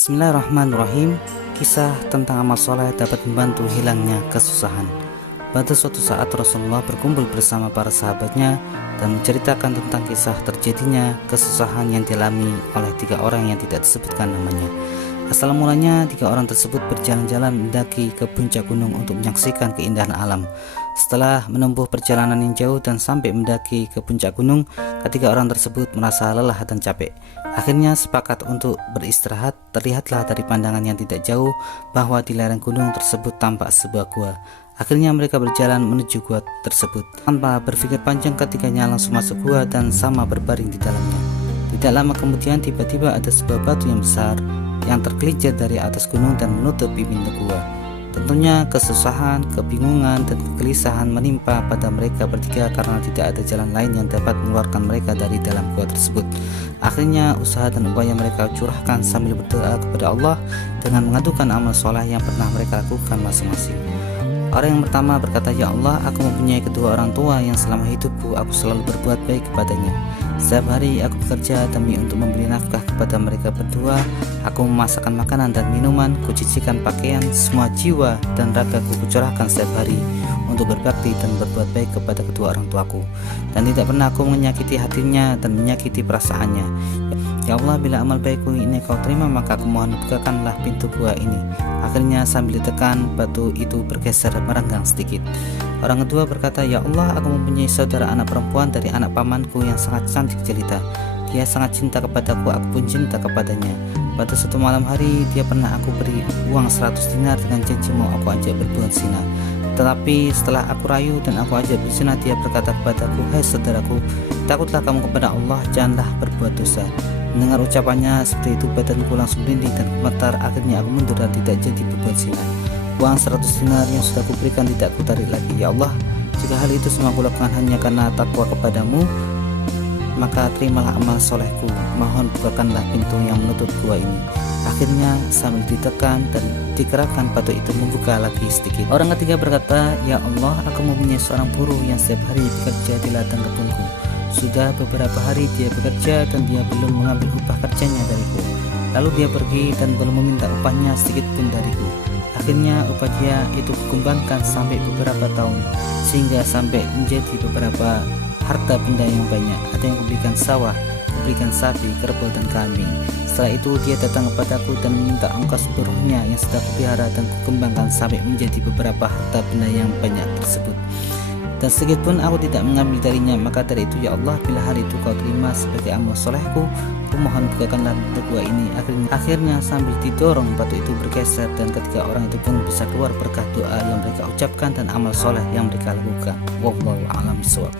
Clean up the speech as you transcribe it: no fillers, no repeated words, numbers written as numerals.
Bismillahirrahmanirrahim. Kisah tentang amal soleh dapat membantu hilangnya kesusahan. Pada suatu saat Rasulullah berkumpul bersama para sahabatnya dan menceritakan tentang kisah terjadinya kesusahan yang dialami oleh 3 orang yang tidak disebutkan namanya. Asal mulanya 3 orang tersebut berjalan-jalan mendaki ke puncak gunung untuk menyaksikan keindahan alam. Setelah menempuh perjalanan yang jauh dan sampai mendaki ke puncak gunung, ketiga orang tersebut merasa lelah dan capek. Akhirnya sepakat untuk beristirahat. Terlihatlah dari pandangan yang tidak jauh bahwa di lereng gunung tersebut tampak sebuah gua. Akhirnya mereka berjalan menuju gua tersebut. Tanpa berpikir panjang, ketiganya langsung masuk gua dan sama berbaring di dalamnya. Tidak lama kemudian tiba-tiba ada sebuah batu yang besar yang tergelincir dari atas gunung dan menutupi pintu gua. Tentunya kesusahan, kebingungan, dan kegelisahan menimpa pada mereka bertiga karena tidak ada jalan lain yang dapat mengeluarkan mereka dari dalam gua tersebut. Akhirnya usaha dan upaya mereka curahkan sambil berdoa kepada Allah dengan mengadukan amal soleh yang pernah mereka lakukan masing-masing. Orang yang pertama berkata, "Ya Allah, aku mempunyai kedua orang tua yang selama hidupku aku selalu berbuat baik kepadanya. Setiap hari aku bekerja demi untuk memberi nafkah kepada mereka berdua. Aku memasakkan makanan dan minuman, kucucikan pakaian, semua jiwa dan ragaku kucurahkan setiap hari untuk berbakti dan berbuat baik kepada kedua orang tuaku. Dan tidak pernah aku menyakiti hatinya dan menyakiti perasaannya. Ya Allah, bila amal baikku ini kau terima, maka aku mohon bukakanlah pintu gua ini." Akhirnya sambil ditekan, batu itu bergeser merenggang sedikit. Orang kedua berkata, "Ya Allah, aku mempunyai saudara anak perempuan dari anak pamanku yang sangat cantik jelita. Dia sangat cinta kepadaku, aku pun cinta kepadanya. Pada suatu malam hari, dia pernah aku beri uang 100 dinar dengan janji mau aku ajak berbuat zina. Tetapi setelah aku rayu dan aku ajak berzina, dia berkata kepadaku, 'Hai saudaraku, takutlah kamu kepada Allah, janganlah berbuat dosa.' Mendengar ucapannya seperti itu, badanku langsung merinding dan gemetar. Akhirnya aku mundur dan tidak jadi berbuat zina. Uang 100 dinar yang sudah kuberikan tidak kutarik lagi. Ya Allah, jika hal itu semua kulakukan hanya karena takwa kepadamu, maka terimalah amal solehku. Mohon bukakanlah pintu yang menutup gua ini." Akhirnya sambil ditekan dan digerakkan, batu itu membuka lagi sedikit. Orang ketiga berkata, "Ya Allah, aku mempunyai seorang buruh yang setiap hari bekerja di ladang kebunku. Sudah beberapa hari dia bekerja dan dia belum mengambil upah kerjanya dariku. Lalu dia pergi dan belum meminta upahnya sedikit pun dariku. Akhirnya upah dia itu kukembangkan sampai beberapa tahun, sehingga sampai menjadi beberapa harta benda yang banyak. Ada yang kuberikan sawah, kuberikan sapi, kerbau, dan kambing. Setelah itu dia datang kepadaku dan meminta ongkos buruhnya yang sudah kupelihara dan kukembangkan sampai menjadi beberapa harta benda yang banyak tersebut. Dan sedikit pun aku tidak mengambil darinya. Maka dari itu, ya Allah, bila hal itu kau terima sebagai amal solehku, aku mohon bukakanlah pintu gua ini." Akhirnya sambil didorong, batu itu bergeser dan ketiga orang itu pun bisa keluar berkah doa yang mereka ucapkan dan amal soleh yang mereka lakukan. Wallahu a'lam bishawab.